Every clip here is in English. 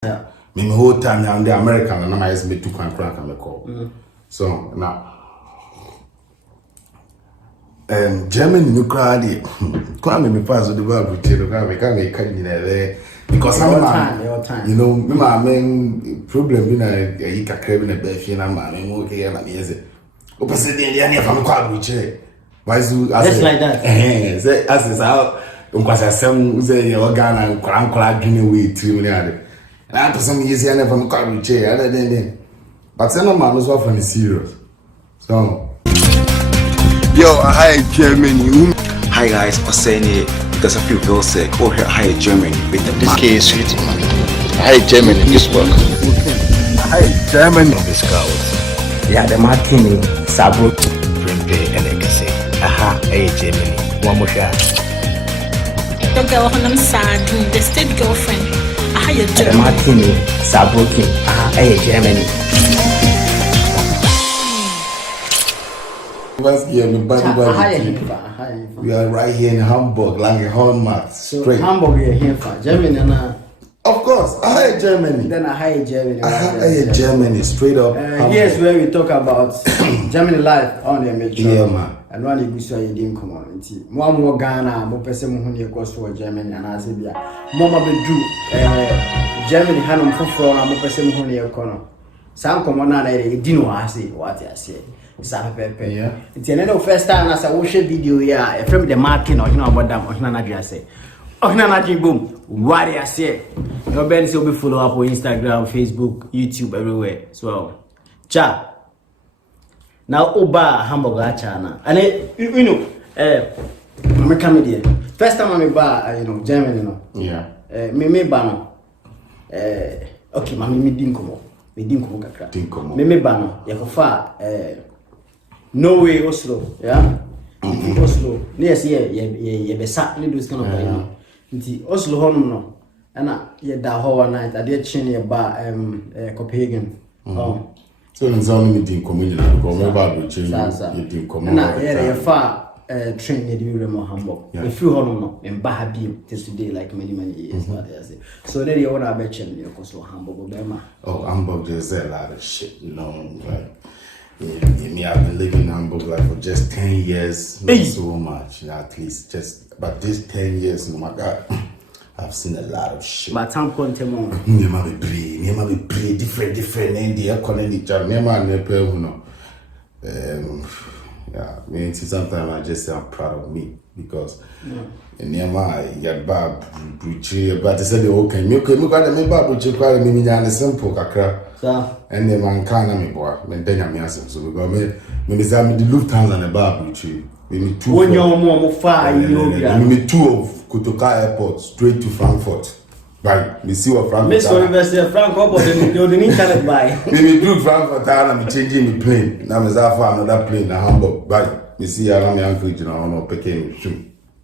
Me whole time I'm the American and I me two can crack and call. So now German new crowd come me pass the Bible to can make there because I'm time. You know, me my main problem been a crab in a beef and I'm okay and I'm easy. Opposite the end from crowd which just like that. As is how some say organ and crank guinea way 3 million. I to some years and from car chair other than but some man was often serious. So yo, hi Germany. Hi guys, I'm saying it because I feel real sick. Oh, hi Germany with the this case sweet man. Hi Germany, this work. Hi Germany. Of the scouts. yeah, the Martini, Sabro, Prempe and Ekese. Aha, hey Germany. One more shot. Your girl, I'm sad. The state girlfriend. Aha, you the German. Martini, Sabro, hey Germany. We are right here in Hamburg, like a Hornmark, straight. Hamburg here here for Germany and Of course, I hate Germany. then I hate Germany. I hate Germany, straight up. Here's where we talk about Germany life on the metro. Yeah, man. And one you so you didn't come on. More Ghana, more person who near cost for Germany and Azabia. Mama be do Germany Hanum for more person who near corner. Some come on, I didn't know I say what I say. Yeah. It's the first time as I watch a video here from the market or you know about them or Nana say. Oh Nana boom. What I say. Your bands will be follow up on Instagram, Facebook, YouTube, everywhere. So cha. Now Oba Hamburger channel. And you know, I'm a comedian. First time I'm a bar, you know, Germany, you know. Yeah. Me bano. Okay, me didn't come. Me didn't come kakra. Didn't come. Me bano. Yakofa Norway, Oslo, yeah. Oslo. Yes, yeah, be sat ni do kind of thing. Nti Oslo home no. Ana ye da ho one night. I did chin ye bar Copenhagen. So in some meeting community because my Bible change you didn't come. Na ye far train ye do remo Hamburg. If you home no in Bahabi till today like many years but I say. So then you wanna be chin ye Oslo Hamburg Obama. Oh, Hamburg there's a lot of shit, you know, like me, I've been living in Hamburg like for just 10 years, not so much, at least just, but this 10 years, oh my God, I've seen a lot of shit. But time contemon. Never be pretty, different, and they are calling each other, yeah, I mean, sometimes I just say I'm proud of me because in Nema, you bad, but they said, okay, me got me bad, which you call me simple, kakra. And the man can't me boy, then I'm asking. So we got me say me the Lufthansa and the bar with you. Me two. When you're more far, me two of Kotoka Airport straight to Frankfurt. Right, me see what Frankfurt. Miss University Frankfurt, but you didn't internet buy. Me do Frankfurt and I'm changing the plane. Now me za for another plane na Hamburg. Right, me see around my uncle, you know, no picking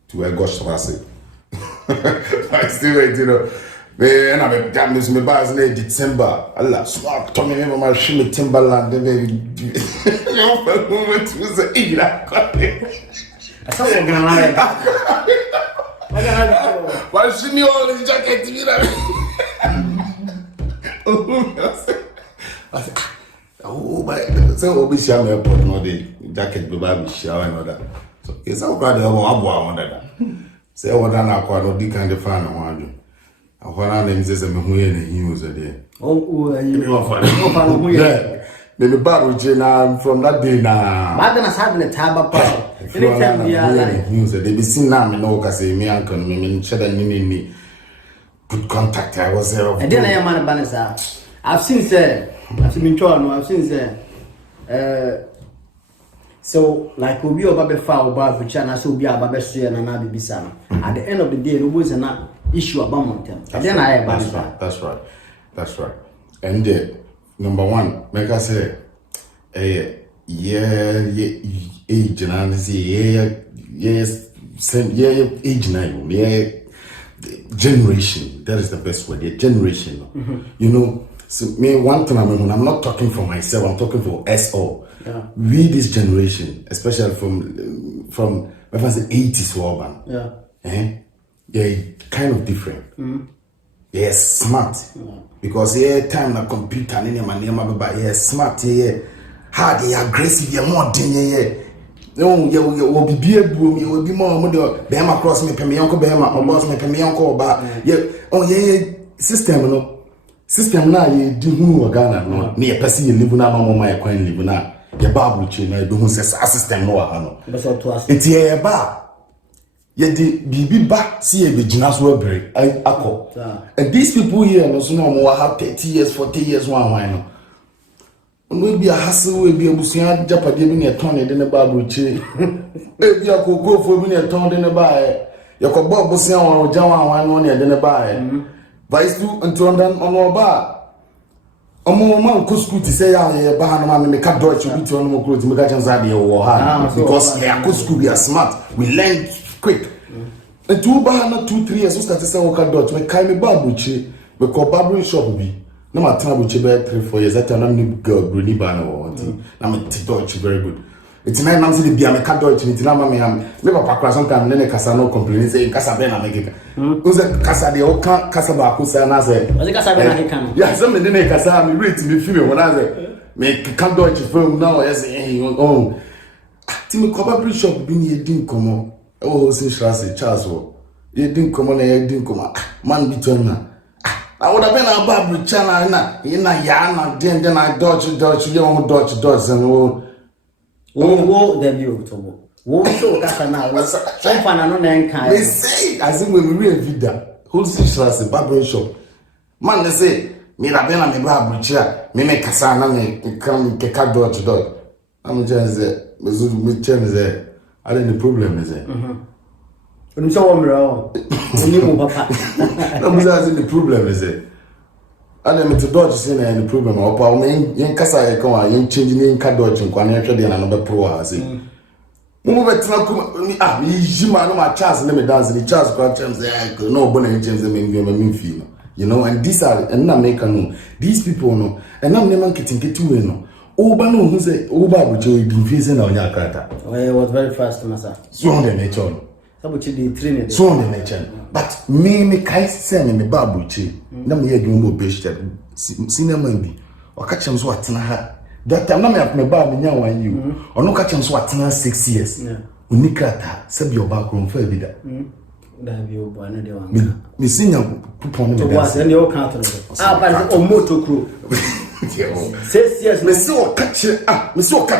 to a Goshstrasse. I still wait, you know. And I'm damn this me bars in December. Allah, swap to me my shimmy Timberland. You know, moment to say, Ila. I saw you're gonna lie. Why shimmy all this jacket? Oh, my. So, Obi Sham Airport, no, the jacket, the baby shower, and all that. So, it's all proud of Abu that. Say, what I'm not quite no kind of fan of one. When I name says I'm here in the news there. Oh, Yeah. Maybe bad from that day now. But then I had a tab up. Anytime we are like news, they be seen now. Me know because me uncle me cheddar me put contact. I was there. and then I am on a banner. I've seen been trying. I've seen so like we'll be over before about which and I so be about best and another bisa. At the end of the day, there was an issue about them. Then I that's right. And number one, make I say, age and age now, generation. That is the best word. Generation. You know, so me one thing I'm not talking for myself. I'm talking for us all. Yeah. We this generation, especially from if I say 80s urban. Yeah. They're kind of different. Yes, smart. Because time na computer ni ma baba yes smart hard aggressive more den no you be ebru you be more be ma cross me pem yonko be ma boss me pem yonko ba system na ye di hu Ghana no na ye pese ye live na ma ma ye kwan live na ye babu chi na do hu say system no ha no be so to us it ye ba ye di bibi ba see ye be gina so abre akọ and these people here no so no mo have 30 years 40 years one no no be a hustle we be abusia japade bi na eton de ne ba abrochi e bi akogofo bi na eton de ne ba ye ko bo abusia won ja wan no na de ne ba vice to until then ono ba omo man ko school ti say ya ba no ma me ka Deutsch bi ti ono mo kro ti me ka chanza de wo ha because they are school we are smart we learn quick and two ba na 2-3 years so start say wo ka Deutsch we kai me ba abrochi we ko barbering shop bi na ma tan abrochi be 3-4 years that na new girl bruni ba na wo na me Deutsch very good. It's na nam say bia me ka Deutsch ni na ma me am me papa kra son kan ne kasa no complain say kasa be na me keka uze kasa de o kan kasa ba ko say na say uze kasa be na keka no yeah some ne kasa me rate me feel when I say me ka Deutsch film now yes oh ti me ko ba shop bi ni edin komo e wo sin Strasse Charles wo edin komo na edin komo man bi to na I would have been a babu chana na ya na den na Deutsch you want Deutsch and wo the view to wo so kasa na wo fana no na nkan they say as in when we read vida whole Strasse barber shop man they say me na be na me babu cha me kasa na me kan ke ka Deutsch I'm just me zulu me chanze I don't the problem is it when so wo mra oni mo papa I'm just the problem is it and me to Dodge say na the problem o pa o me yen kasa ye kan yen change ni ka Dodge nkwa na hwe de na no be pro ha say mo be tena ku mi jima no ma chance na me dance ni chance kwa chance no bo na chance me fi no you know and these are and na make no these people no and na me man ketinketi we no o ba no hu say o ba bo che o di fi say na onya akata was very fast masa so on the nature sabuchi di train so on the nature but me kai say me babuchi na me yedun mo be shit cinema bi o ka chem so atena ha that time na me ba me nya wan you ono ka chem so atena 6 years unikata sabi oba kron fa bi da da bi o ba na de wan me sinya pupon me da to was any o kan to but o moto crew 6 years me se o ka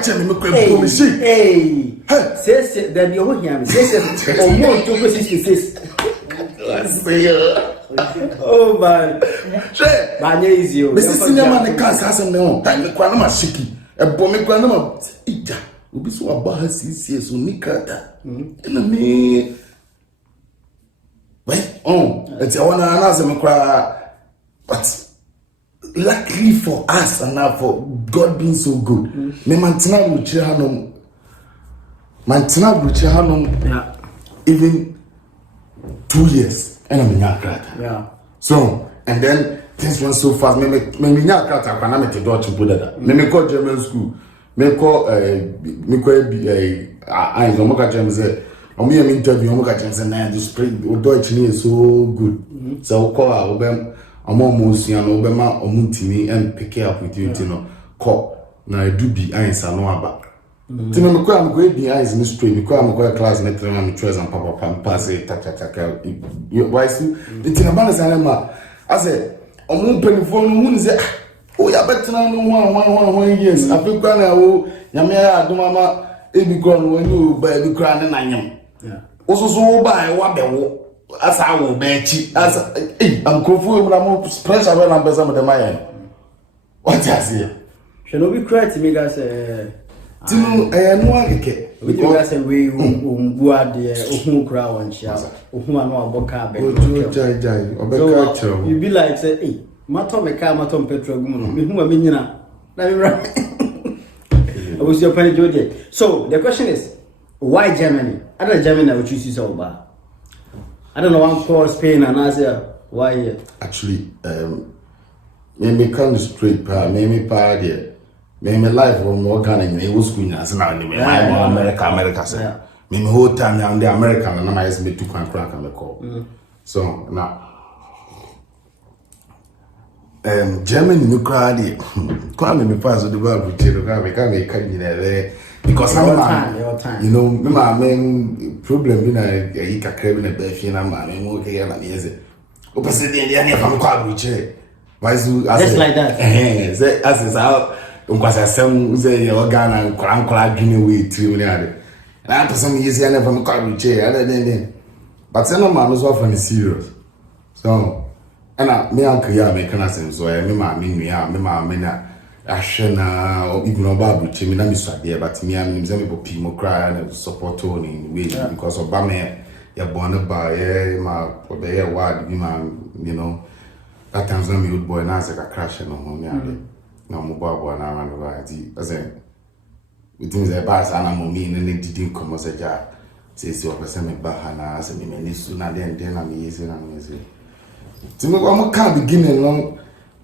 che me ko e me shi hey 6 years da bi o hia me 6 years o moto crew 66 oh man banye easy o me se cinema ne ka asem ne ho me kwa na ma shiki e bo me kwa na ma ija obi so aba ha 6 years unikata na me wait it's I wanna announce me kwa but luckily for us and now for God being so good me mantina ruchi hanom even 2 years and I'm in Yakrata so and then things went so fast me Yakrata kwa na me to Dutch buda me call German school me call I don't know German say I'm here interview I'm going to say na the spring Dutch is so good so call I'm almost Obama Omuntimi and pick up with you, you know. Call now do be eyes and no about. Tino me kwa me be eyes in the street, me kwa me kwa class net and me treasure and papa pass it ta. You why still? The thing about is I say omu penifo no hu say oh ya betina no 1 years. I feel kwa na wo nyame ya adoma ebi kwa no you ba ebi kwa na nanyam. Osusu wo ba e wa bewo. As I will bench as I'm confused when I'm pressure when I'm beside the man. What does he? Shall we cry to me, guys? Tino, I know I get. We guys say we who are the who crowd and shout, who are not about car. You be like, say, hey, Matom, a car, Matom Petro, whom I mean, I was your penny Georgia. So the question is, why Germany? I don't Germany, I would choose you so bad. I don't know one call Spain and Asia. Why here? Actually, me come straight pa, me pa there. Me life from Ghana, it was good as now. Me America say. Me whole time I'm the American and I just me to crack and call. So now, Germany no crowd. Come me pass the Bible to come in because I'm you know, my main problem in a crab in a beef in a man, and okay, and yes, opposite the end from Quabu chair. Just like that. As is out, because some say organ and crank Guinea way 3 million. And after some years, I never Quabu chair, other than but some man was often serious. So, and me uncle ya make an sense, so I me Ashena or even about which me na me swade but me am nim people people cry and support Tony in way because Obama ya born by my be ya word be man you know that times when me old boy na say ka crash no ho me ade na mo boy na man right as in it means a pass and mo me ne didn't come as a ja say o person me ba ha na say me ni su na den na me yesi na me say timi ko can beginning long.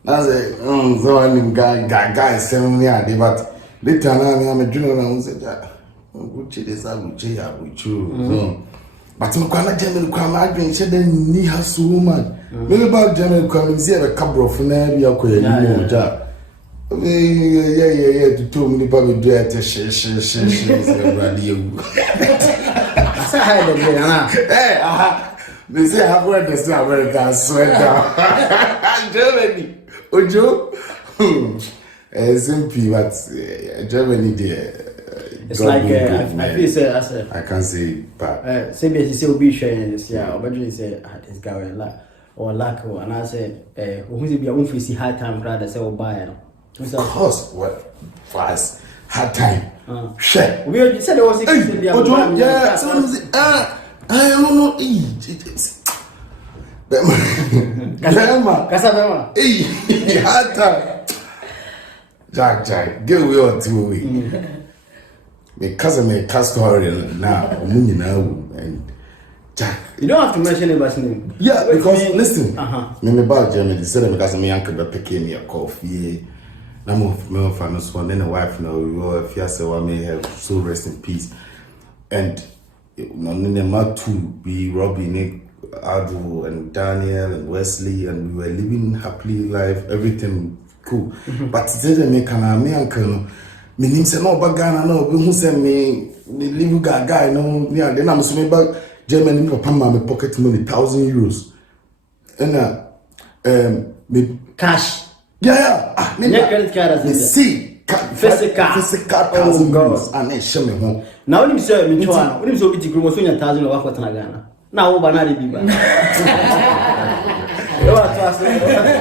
I say, so I'm guy 7 years, but later I'm a junior and say that Gucci this Gucci with you. But I'm quite a German crime. I drink said then need her so much. Maybe about German crime is a couple of maybe a queer job. Yeah, to too many people do it. She radio. Hey, they say I've read this American sweater. Germany. Ojo, SMP, but Germany there. It's like I feel say as a I can't say but CBS say obi sharing this year. Obadri say this guy or lack or and I say who be a face hard time rather say buy no. Of course, what fast hard time. Share. We said there was Ojo, yeah. So I don't know. Kasabema. Hey, hard time. Jack, get away on 2 weeks. My cousin made story now, and Jack. You don't have to mention anybody's name. Yeah, because listen, me about Germany, said because my uncle be picking me a coffee. Now my famous one, then the wife now you fiance wa may have so rest in peace. And no two be Robbie Nick Adu and Daniel and Wesley, and we were living happily life, everything cool. But today me uncle me name say no bagana no who say me live guy no yeah then I'm assuming about Germany papa my pocket money €1,000 and me cash yeah me credit card as see physical €1,000 and then show me home now when you say me chwa when you say obi tikro so €1,000 wa kwa tana Ghana na wo ba na de biba yo atwa €1,000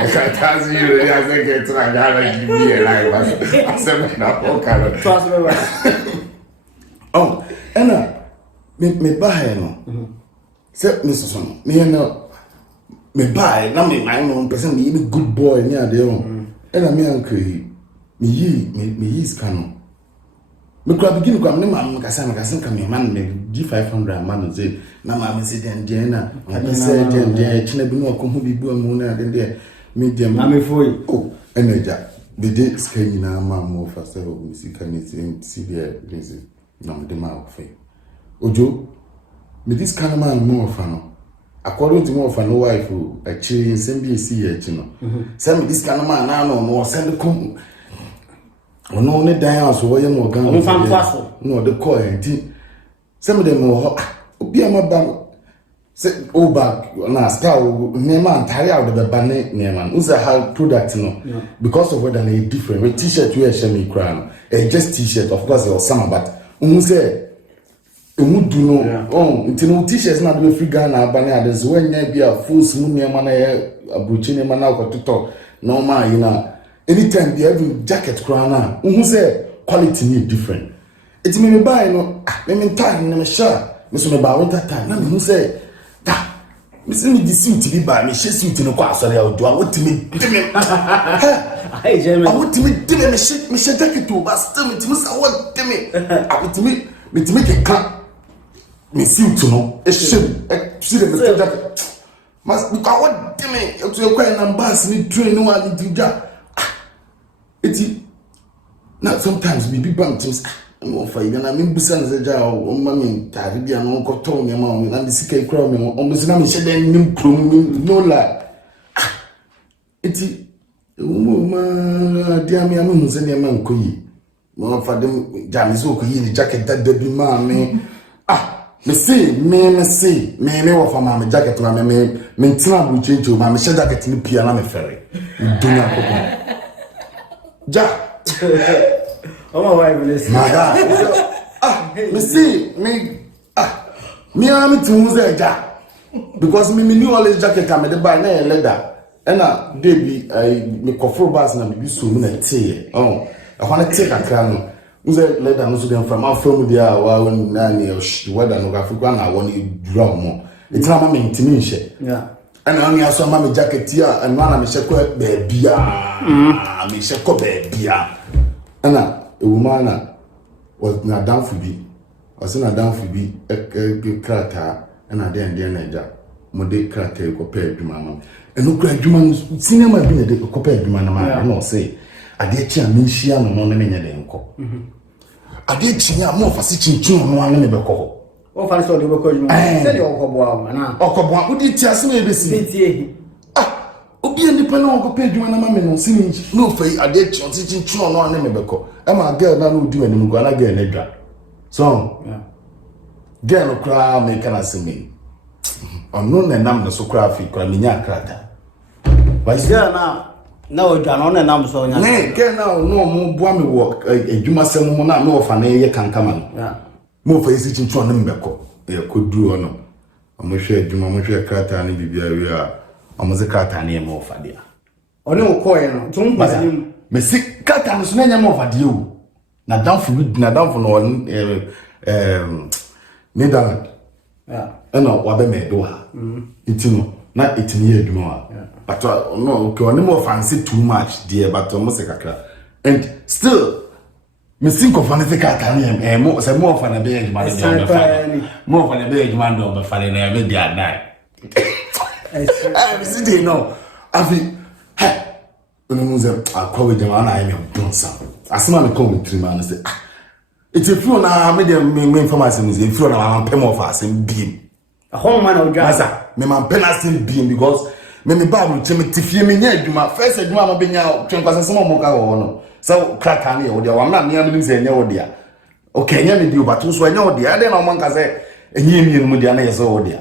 I say get to Ghana give me a life I say na okay trust me oh and me buy no say me so me no me buy na me my no person me be good boy near there and me uncle me yi scan me could begin to come na kasa come man me G500 man say na ma me say den na I say den china bi no ko hu bi bu amu na den there me dem na me foi oh energy the day scan na ma mo fa say o me sika ni see there reason na me dem ma fa ojo me this kind of man more fan according to more fan wife actually send be see here you know send me this kind of man now no send come no ne dan house wo ye mo gan no the call and some of them obi am ba say o bag na star me man tire out the ba ne man who's how product no because of whether they different with t-shirt we share me crown just t-shirt of course or summer but who say emu do no until no t-shirts na do free Ghana ba na there's when ya be a full smooth ne man na abuchi ne man na ko toto normal you know anytime they have jacket crown who say quality need different it me buy no me time me sure me so me buy winter time na me say da me see me the suit bi buy me she suit no kwa asori ya odo what me hey Jeremy I want me give me she jacket to but still me say what me I want me can come me suit no e she see the jacket mas because what me to your kind numbers me train no one do that eti na sometimes we be bank things no for you na me busa na seja o ma me tari bia no ko to me ma o na me sika ikra me o me na me she den nim krom no la eti dia me anu nse ne man koyi mo fa dem ja me so koyi ni jacket da bi ma me me see me wo fa ma me jacket na me ntina bu chencho ma me she jacket ni pia na me fere dunya koko ja oh my wife listen my god me see me am to use ja because me new always jacket am the buy na leather ena debi me kofro bas na me bi so me na tie I want to take akra no uze leather no so dem from afro dia wa na ni wada no ga fikwa na woni dura mo itina ma me ntimi nhye ena oni aso ma me jacket ya ena na me sheko be bia me sheko be bia ena ewuma na was na down for bi was na down for bi krata ena den na ja mo de krata ko pe adwuma ma eno kra adwuma cinema bi na de ko pe adwuma na ma no say ade chi a me hia no ne nya de nko ade chi a mo fa si chinchin no ane me be ko o fa so de be ko adwuma se de okoboa na okoboa udi ti ase me be si tie obi andi pa na ko pe adwuma na ma me no si no fa ade chi o si chinchin no ane me be ko e ma girl na no di anim go na girl na dwa so girl no kra me kana se me ono na nam no so kra fi kra me nya krata wa girl na o dwa no na nam so nya ne girl na no mo bua me wo adwuma sem mo na me wo fa na ye kankama no mo fa isi chinchin no me be ko e ko duru ono mo hwe adwuma mo hwe krata na bibia wi a mo ze krata na e mo fa dia oni o ko ye no tum pasim me si krata no so na nya mo fa dia o na down for no Netherlands ena wa be me do ha itino na itini adwuma wa but no okay oni mo fancy too much there but mo se kakra and still me think of anything krata na mo se mo fa na be adwuma de be fa mo fa na be adwuma de be fa na be dia na I see they know afi oni mo ze akwa jama na I am don some asema me come with 3 man say it's a few na me dem me information is a few na man pay more for asem beam a home man of Gaza me man penalty beam because me bible che me tifie me nya adwuma first adwuma no be nya twenkwasa sem mo ka ho no so kraka na ye wo dia wa na me am se nya wo dia okay nya me di but so nya wo dia dey na mo nka se enyi mi mu dia na ye so wo dia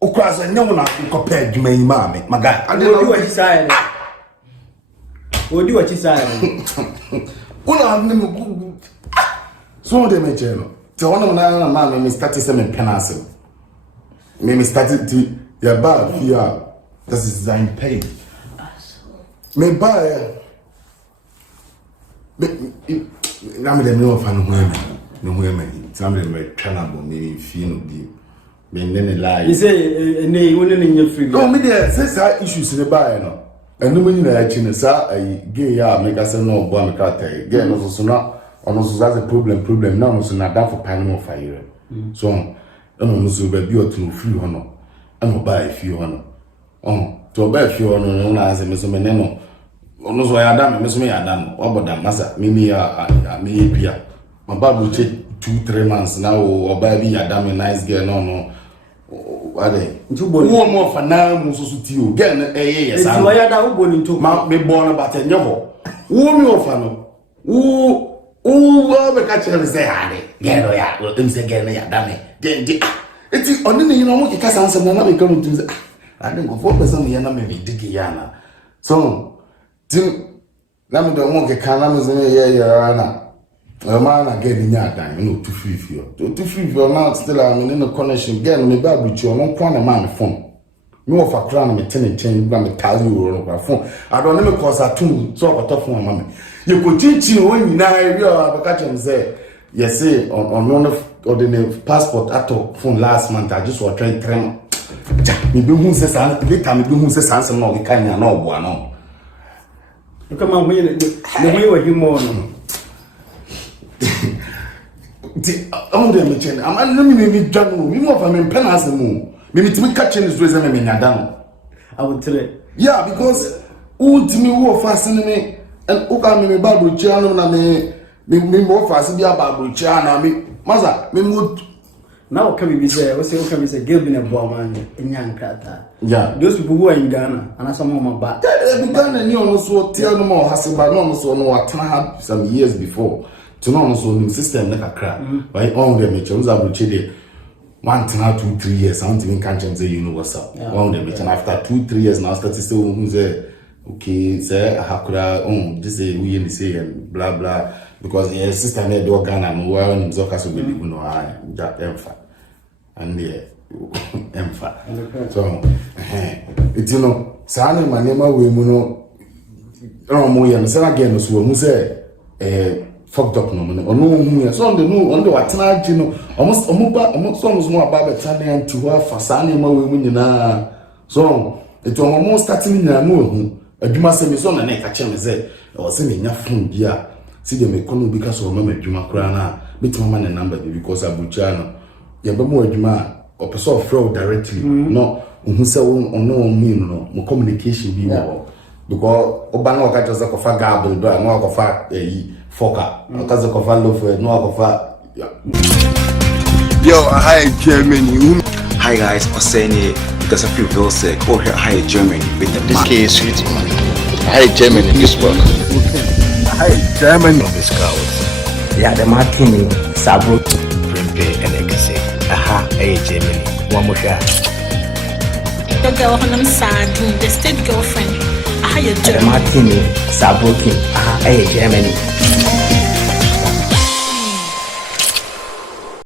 ukwaso nya wo na ko pay adwuma yi ma me maga ade no wa chisaye odi wa chisaye una me so de me cheno te ona na ma me start se me penance me start to ya ba fear that is design pain me ba na me dem no fa no ho me na me dem twana bo me fi no bi me ne lie you say ne woni ne nya free no me there say issues ne ba no enu me nyina ya chi ne sa gay ya me ka se no bo me ka tai gay no so na ono so that's a problem na no so na da for pan mo fire so no so ba bi otu free ho no eno ba fi ho no to ba fi ho no na ase me so me ne no ono so ya da me so me ya da no oboda masa me ya me bia ma ba bu che 2-3 months na o ba bi ya da me nice girl no ade ntubo wo mo fa na mo so ti o girl na yes am ti ya da wo boni ntubo ma me born ba te nyeho wo mi o fa no wo be ka chere se ade girl ya em se girl na ya da me de eti oni ni no mo ki ka sanse na me ka no tu se ade go for person ya na me bi digi ya na so tin na me do mo ke ka na me se ya na ma na get ni nya no tu fifio na still am in the connection get me ba bu chi ono kwa na ma me phone me wo fa kra na me tene chen ba me tell you no kwa phone I don't me cause atum so ko to phone ma me ye ko chichi o nyina ri o abaka chem say yes say on the passport ato phone last month I just was trying ja me be hu se san later me be hu se san sem na o ka nya na obo ano come on we were himo no I'm the machine. I'm not me done. We know for me penance mo. Me me catching this reason me nyadam. I would tell it. Yeah, because ultimately who fasting me and who can me Bible channel na me more fast be Bible channel me. Maza me mood Now can be say, what's your coming say, give me a bomb in young crata. Yeah. Those people who are in Ghana, and some of my back. Ghana, you also tell no more, has about no so no what had some years before. To know so new system like a crap. Right on the Mitchell, I will check 1 2 3 years. I don't even can't say you know what's up. On the Mitchell after 2 3 years now, start to say, who's there? Okay, say, how could I just say we in say and blah blah. Because the sister near do Ghana no well in Zoka so believe no I that empha and the empha so it's you know sana manema we mu no mo ya say again so mu say fucked up no no hu ya so on the watena agi no almost so mo aba beta na ntu afa sana ma we mu nyina so it almost starting na no hu adwuma se me so na na ka che me say o se me nya fun bia see them economy because of mama adwuma kura na bit mama na number because abucha no ya ba mo adwuma or person fraud directly no who say no mean no mo communication be no because oba na okacha za kofa gable do na kofa foka okaza kofa love no kofa Yo, hi Germany. Hi guys, Oseni, because I feel very sick. Oh, here, hi Germany with the This case sweet. Hi Germany, this work. Hi Germany. From this cows. Yeah, the marking Sabro. Prempe and Ekase. Aha, hey Germany. One more shot. Your girl on sad, the state girlfriend. I had your The marking Sabro. Hey, Germany.